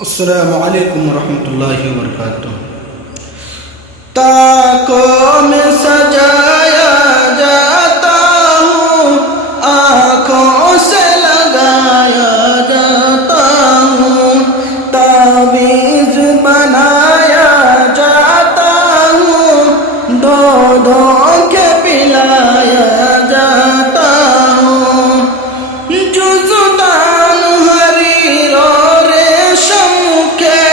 السلام علیکم ورحمۃ اللہ وبرکاتہ۔ تاکوں میں سجایا جاتا ہوں، آنکھوں سے لگایا جاتا ہوں، تعویذ بنایا جاتا ہوں، دو کے پلایا جاتا ہوں، جزدان حریر و ریشم کے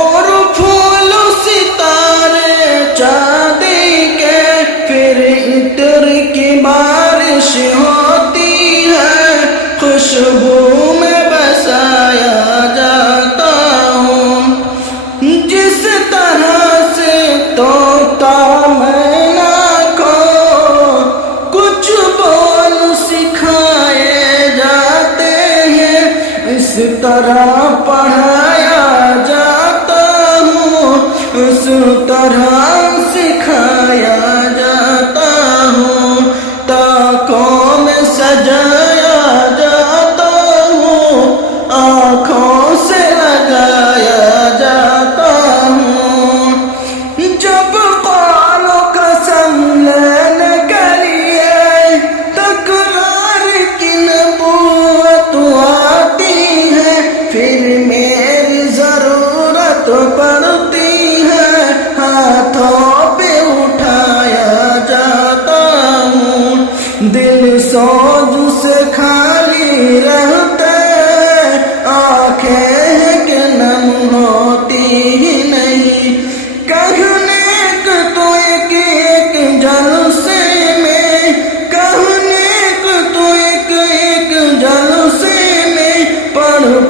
اور پھول ستارے چاندی کے، پھر عطر کی بارش ہوتی ہے، خوشبو میں بسایا جاتا ہوں، جس طرح سے طوطا مینا کو کچھ بول سکھائے جاتے ہیں، اس طرح پڑھایا جاتا ہوں، اس طرح سکھایا جاتا ہوں، تاکوں میں سجایا جاتا ہوں، آنکھوں سے لگایا جاتا ہوں، جب قول و قسم لینے کے لیے تکرار کی نبوت آتی ہے، پھر میری ضرورت پڑتی ہے، ہاتھوں پہ اٹھایا جاتا ہوں، دل سوز سے خالی رہتے، آنکھیں کہ نم ہوتی ہی نہیں، کہنے کو تو ایک جلسے میں، کہنے کو تو ایک جلسے میں،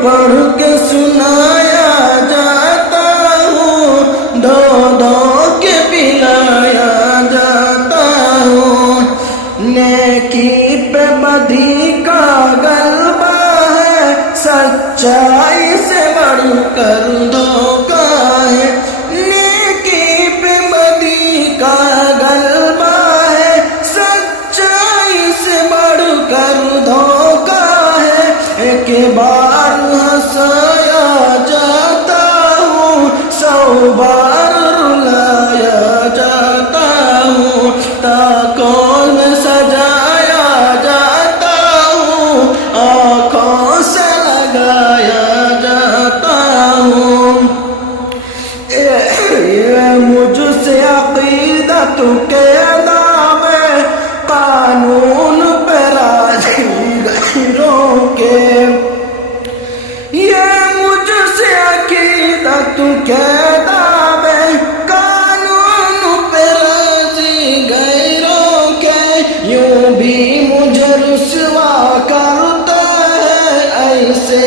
پڑھ کے سنایا جاتا ہوں، دو کے پلایا جاتا ہوں، نیکی پہ بدی کا غلبہ ہے، سچائی سے بڑھ کر دھوکا ہے، نیکی پہ بدی کا غلبہ ہے، سچائی سے بڑھ کر دھوکا ہے، ایک بار ہنسایا جاتا ہوں، 100 بار رلایا جاتا ہوں، تاکوں میں سجایا جاتا ہوں، آنکھوں سے لگایا جاتا ہوں، مجھ سے عقیدت کے نام قانون پہ راضی غیروں کے، یہ مجھ سے عقیدت کے نام قانون پہ راضی غیروں کے، یوں بھی مجھے رسوا کرتا ہے، ایسے